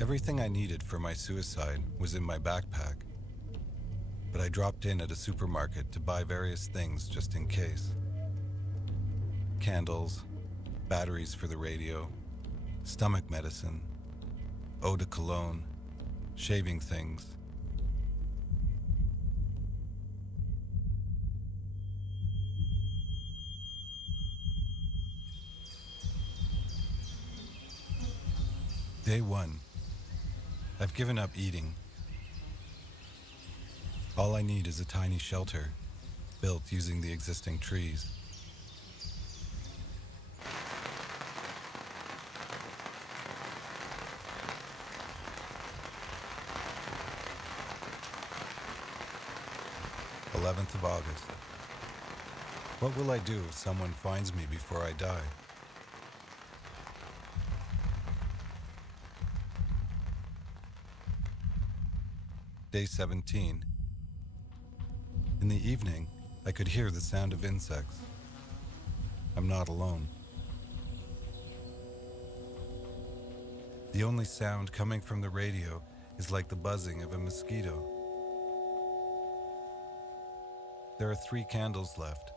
Everything I needed for my suicide was in my backpack, but I dropped in at a supermarket to buy various things just in case. Candles, batteries for the radio, stomach medicine, eau de cologne, shaving things. Day 1. I've given up eating. All I need is a tiny shelter, built using the existing trees. August 11th. What will I do if someone finds me before I die? Day 17. In the evening, I could hear the sound of insects. I'm not alone. The only sound coming from the radio is like the buzzing of a mosquito. There are 3 candles left.